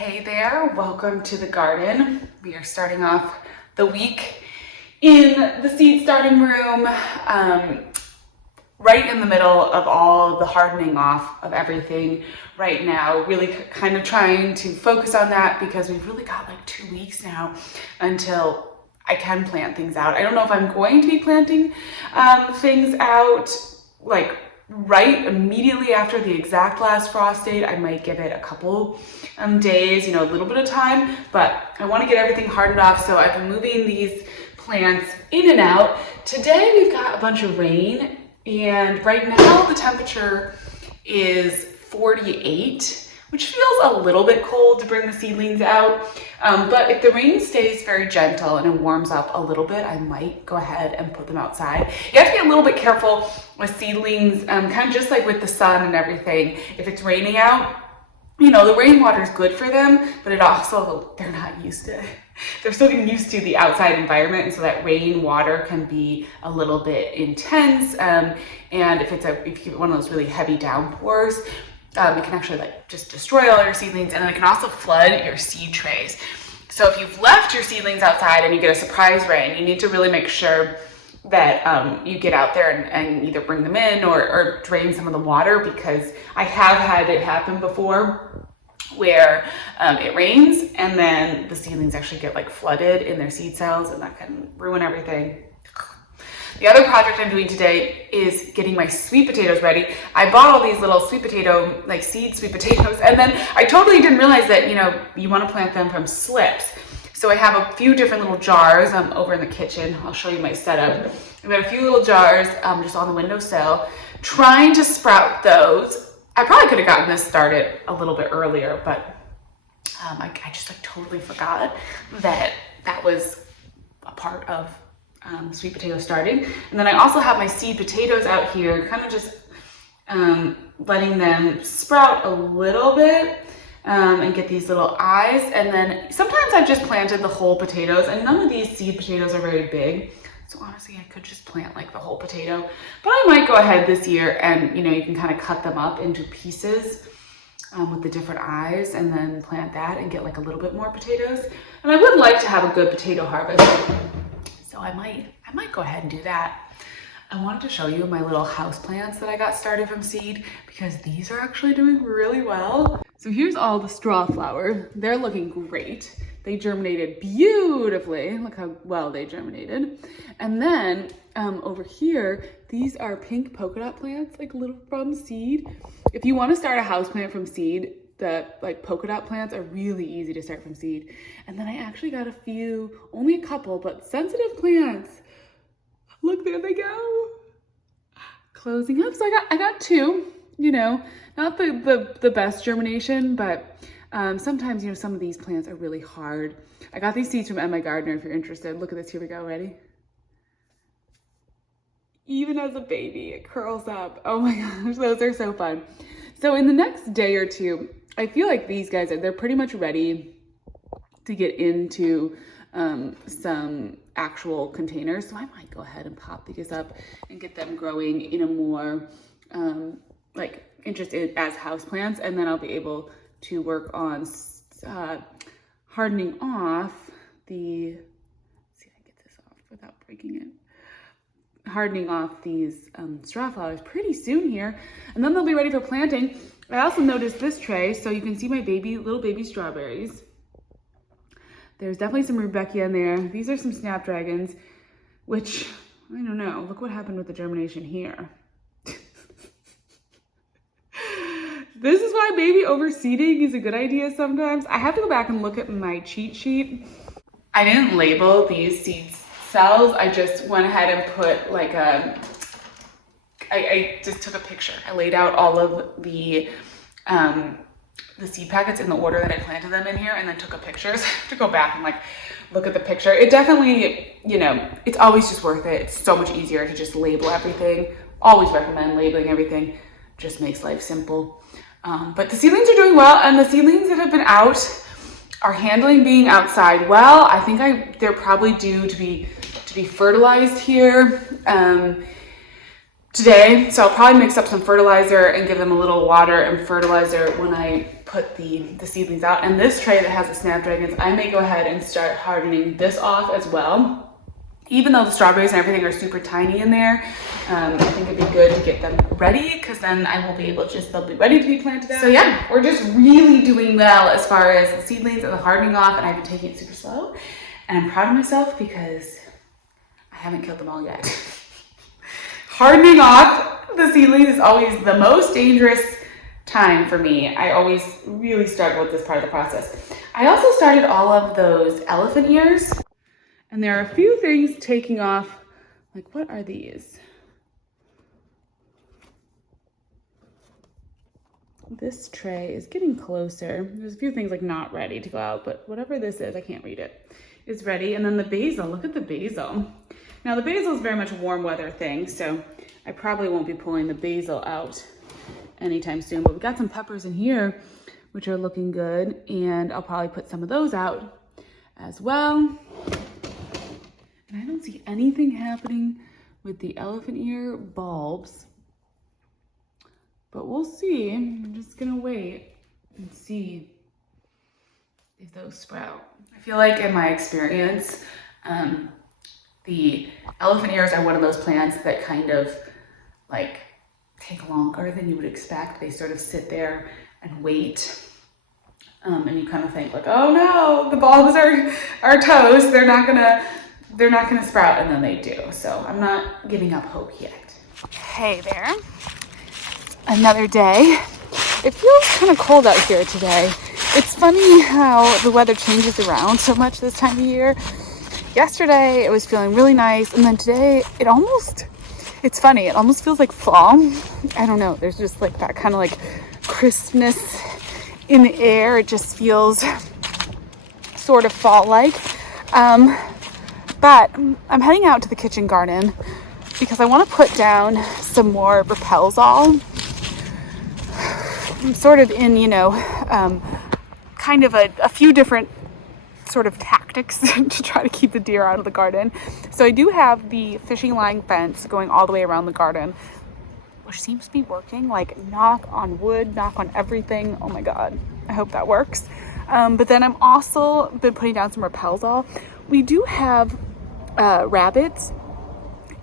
Hey there, welcome to the garden. We are starting off the week in the seed starting room, right in the middle of all the hardening off of everything right now. Really kind of trying to focus on that because we've really got like 2 weeks now until I can plant things out. I don't know if I'm going to be planting things out like right immediately after the exact last frost date. I might give it a couple days, a little bit of time, but I want to get everything hardened off. So I've been moving these plants in and out. Today we've got a bunch of rain, and right now the temperature is 48, which feels a little bit cold to bring the seedlings out. But if the rain stays very gentle and it warms up a little bit, I might go ahead and put them outside. You have to be a little bit careful with seedlings, kind of just like with the sun and everything. If it's raining out, the rainwater is good for them, but it also, they're not used to it. They're still getting used to the outside environment, and so that rainwater can be a little bit intense. And if you get one of those really heavy downpours, it can actually just destroy all your seedlings, and then it can also flood your seed trays. So if you've left your seedlings outside and you get a surprise rain, you need to really make sure that you get out there and either bring them in or drain some of the water, because I have had it happen before where it rains and then the seedlings actually get flooded in their seed cells, and that can ruin everything. The other project I'm doing today is getting my sweet potatoes ready. I bought all these little sweet potato, seed sweet potatoes, and then I totally didn't realize that, you want to plant them from slips. So I have a few different little jars over in the kitchen. I'll show you my setup. I've got a few little jars just on the windowsill, trying to sprout those. I probably could have gotten this started a little bit earlier, but I just totally forgot that was a part of sweet potato starting. And then I also have my seed potatoes out here, kind of just letting them sprout a little bit and get these little eyes. And then sometimes I've just planted the whole potatoes, and none of these seed potatoes are very big. So honestly, I could just plant the whole potato, but I might go ahead this year and, you can kind of cut them up into pieces with the different eyes, and then plant that and get a little bit more potatoes. And I would like to have a good potato harvest. So I might go ahead and do that. I wanted to show you my little house plants that I got started from seed, because these are actually doing really well. So here's all the straw flower. They're looking great. They germinated beautifully. Look how well they germinated. And then over here, these are pink polka dot plants, little from seed. If you want to start a house plant from seed, the polka dot plants are really easy to start from seed. And then I actually got a few, only a couple, but sensitive plants. Look, there they go. Closing up. So I got two, not the best germination, but sometimes, some of these plants are really hard. I got these seeds from MIgardener if you're interested. Look at this, here we go, ready? Even as a baby, it curls up. Oh my gosh, those are so fun. So in the next day or two, I feel like these guys they're pretty much ready to get into some actual containers. So I might go ahead and pop these up and get them growing in a more interested as houseplants, and then I'll be able to work on hardening off the, let's see if I can get this off without breaking it. Hardening off these straw flowers pretty soon here, and then they'll be ready for planting. I also noticed this tray, so you can see my little baby strawberries. There's definitely some Rebecca in there. These are some snapdragons, which, I don't know, look what happened with the germination here. This is why maybe overseeding is a good idea sometimes. I have to go back and look at my cheat sheet. I didn't label these seed cells. I just went ahead and put I just took a picture. I laid out all of the seed packets in the order that I planted them in here, and then took a picture. So I have to go back and look at the picture. It definitely, it's always just worth it. It's so much easier to just label everything. Always recommend labeling everything. Just makes life simple. But the seedlings are doing well, and the seedlings that have been out are handling being outside well. I think they're probably due to be fertilized here. today. So I'll probably mix up some fertilizer and give them a little water and fertilizer when I put the seedlings out. And this tray that has the snapdragons, I may go ahead and start hardening this off as well. Even though the strawberries and everything are super tiny in there, I think it'd be good to get them ready, because then I will be able to they'll be ready to be planted out. So yeah, we're just really doing well as far as the seedlings and the hardening off, and I've been taking it super slow. And I'm proud of myself because I haven't killed them all yet. Hardening off the seedlings is always the most dangerous time for me. I always really struggle with this part of the process. I also started all of those elephant ears. And there are a few things taking off. Like, what are these? This tray is getting closer. There's a few things like not ready to go out, but whatever this is, I can't read it, is ready. And then the basil, look at the basil. Now the basil is very much a warm weather thing, so I probably won't be pulling the basil out anytime soon, but we've got some peppers in here, which are looking good. And I'll probably put some of those out as well. And I don't see anything happening with the elephant ear bulbs, but we'll see. I'm just gonna wait and see if those sprout. I feel like in my experience, the elephant ears are one of those plants that kind of like take longer than you would expect. They sort of sit there and wait. And you kind of think like, oh no, the bulbs are toast. They're not gonna sprout, and then they do. So I'm not giving up hope yet. Hey there, another day. It feels kind of cold out here today. It's funny how the weather changes around so much this time of year. Yesterday it was feeling really nice, and then today it's funny, it almost feels like fall. I don't know, there's just like that kind of like crispness in the air. It just feels sort of fall-like. But I'm heading out to the kitchen garden because I want to put down some more Repelsol. I'm sort of in, kind of a few different sort of tactics to try to keep the deer out of the garden. So I do have the fishing line fence going all the way around the garden, which seems to be working. Like, knock on wood, knock on everything. Oh my God, I hope that works. But then I'm also been putting down some Repelsol. We do have rabbits,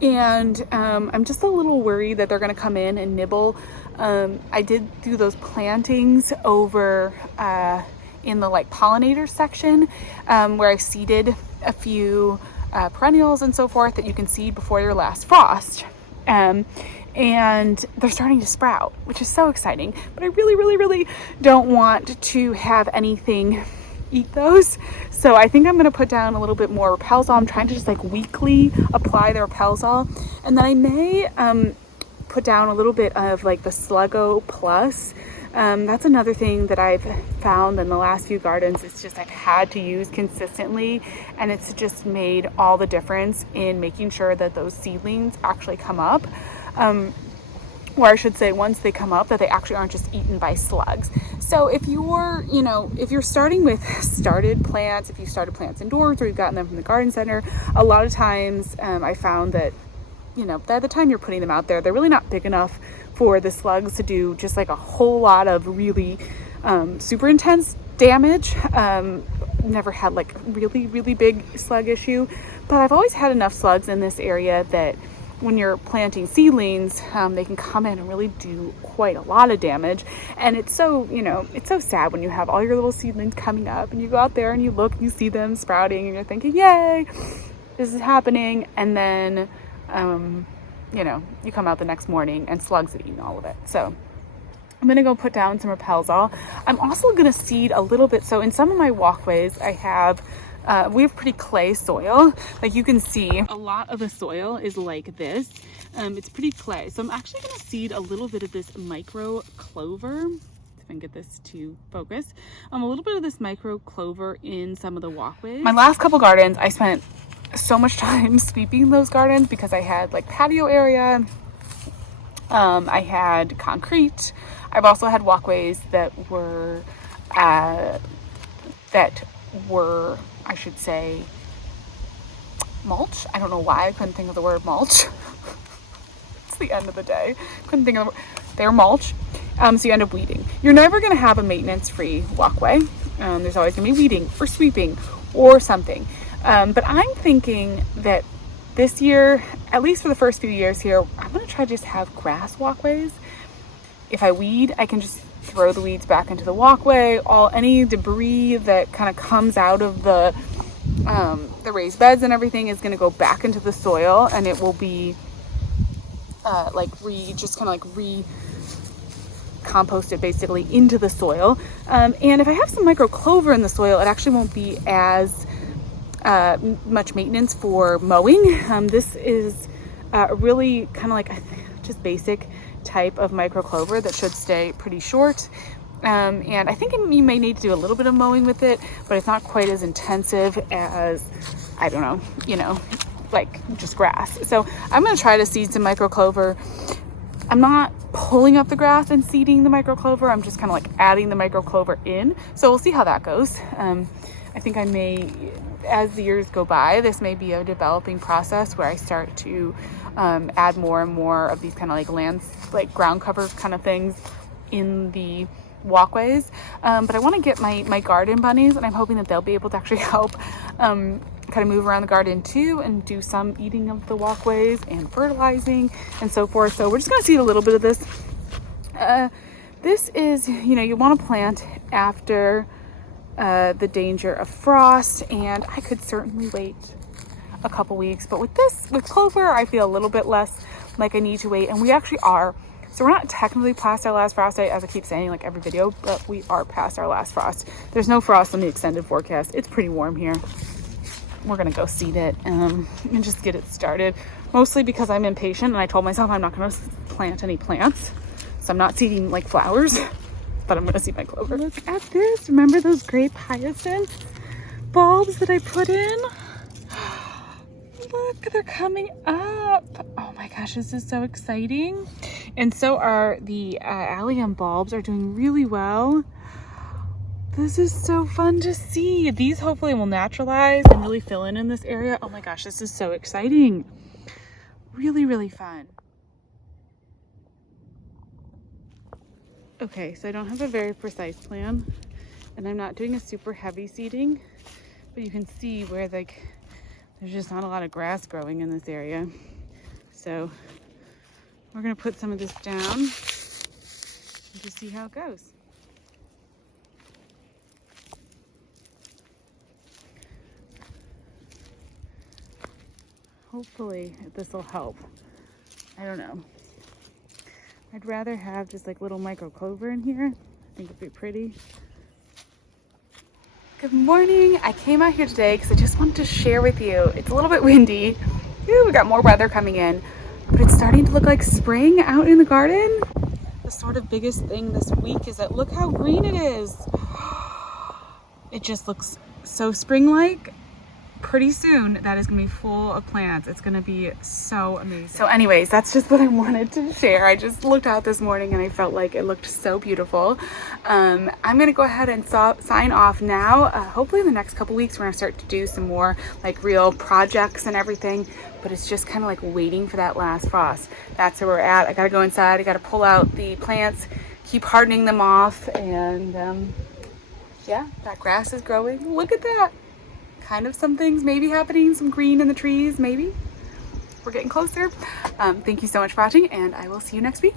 and I'm just a little worried that they're going to come in and nibble. I did do those plantings over in the like pollinator section, where I seeded a few perennials and so forth that you can seed before your last frost. And they're starting to sprout, which is so exciting. But I really, really, really don't want to have anything eat those. So I think I'm going to put down a little bit more Repelsol. I'm trying to just like weekly apply the Repelsol. And then I may put down a little bit of like the Sluggo Plus. That's another thing that I've found in the last few gardens. It's just I've had to use consistently, and it's just made all the difference in making sure that those seedlings actually come up. Or I should say, once they come up, that they actually aren't just eaten by slugs. So if you're starting with started plants, if you started plants indoors or you've gotten them from the garden center, a lot of times I found that, by the time you're putting them out there, they're really not big enough for the slugs to do just like a whole lot of really super intense damage. Never had like really, really big slug issue, but I've always had enough slugs in this area that when you're planting seedlings, they can come in and really do quite a lot of damage. And it's so, it's so sad when you have all your little seedlings coming up and you go out there and you look and you see them sprouting and you're thinking, yay, this is happening. And then, you come out the next morning and slugs have eaten all of it. So I'm going to go put down some Repelsol. I'm also going to seed a little bit. So in some of my walkways, we have pretty clay soil. Like you can see, a lot of the soil is like this. It's pretty clay. So I'm actually going to seed a little bit of this micro clover. If I can get this to focus. A little bit of this micro clover in some of the walkways. My last couple gardens, I spent so much time sweeping those gardens because I had like patio area. I had concrete. I've also had walkways that were, I should say, mulch. I don't know why I couldn't think of the word mulch. It's the end of the day. Couldn't think of them. They're mulch. So you end up weeding. You're never going to have a maintenance-free walkway. There's always going to be weeding or sweeping or something. But I'm thinking that this year, at least for the first few years here, I'm going to try to just have grass walkways. If I weed, I can just throw the weeds back into the walkway. Any debris that kind of comes out of the raised beds and everything is going to go back into the soil, and it will be composted basically into the soil. And if I have some micro clover in the soil, it actually won't be as much maintenance for mowing. This is really kind of like just basic type of micro clover that should stay pretty short. And I think you may need to do a little bit of mowing with it, but it's not quite as intensive as, I don't know, like just grass. So I'm going to try to seed some micro clover. I'm not pulling up the grass and seeding the micro clover. I'm just kind of like adding the micro clover in. So we'll see how that goes. I think I may, as the years go by, this may be a developing process where I start to add more and more of these kind of like ground cover kind of things in the walkways. But I want to get my garden bunnies, and I'm hoping that they'll be able to actually help kind of move around the garden too and do some eating of the walkways and fertilizing and so forth. So we're just going to see a little bit of this. This is, you want to plant after the danger of frost, and I could certainly wait a couple weeks, but with clover, I feel a little bit less like I need to wait, and we actually are. So we're not technically past our last frost date, as I keep saying like every video, but we are past our last frost. There's no frost on the extended forecast. It's pretty warm here. We're gonna go seed it and just get it started, mostly because I'm impatient, and I told myself I'm not gonna plant any plants, so I'm not seeding like flowers, but I'm gonna seed my clover. Look at this. Remember those great hyacinth bulbs that I put in? Look, they're coming up. Oh my gosh, this is so exciting. And so are the allium bulbs are doing really well. This is so fun to see. These hopefully will naturalize and really fill in this area. Oh my gosh, this is so exciting. Really, really fun. Okay, so I don't have a very precise plan, and I'm not doing a super heavy seeding, but you can see where there's just not a lot of grass growing in this area. So we're gonna put some of this down and just see how it goes. Hopefully this will help. I don't know. I'd rather have just like little micro clover in here. I think it'd be pretty. Good morning. I came out here today because I just wanted to share with you. It's a little bit windy. Ooh, we got more weather coming in, but it's starting to look like spring out in the garden. The sort of biggest thing this week is that look how green it is. It just looks so spring-like. Pretty soon that is gonna be full of plants. It's gonna be so amazing. So anyways, that's just what I wanted to share. I just looked out this morning and I felt like it looked so beautiful. I'm gonna go ahead and sign off now. Hopefully in the next couple weeks we're gonna start to do some more like real projects and everything, but it's just kind of like waiting for that last frost. That's where we're at. I gotta go inside, I gotta pull out the plants, keep hardening them off, and yeah, that grass is growing. Look at that. Kind of some things maybe happening, some green in the trees, maybe. We're getting closer. Thank you so much for watching, and I will see you next week.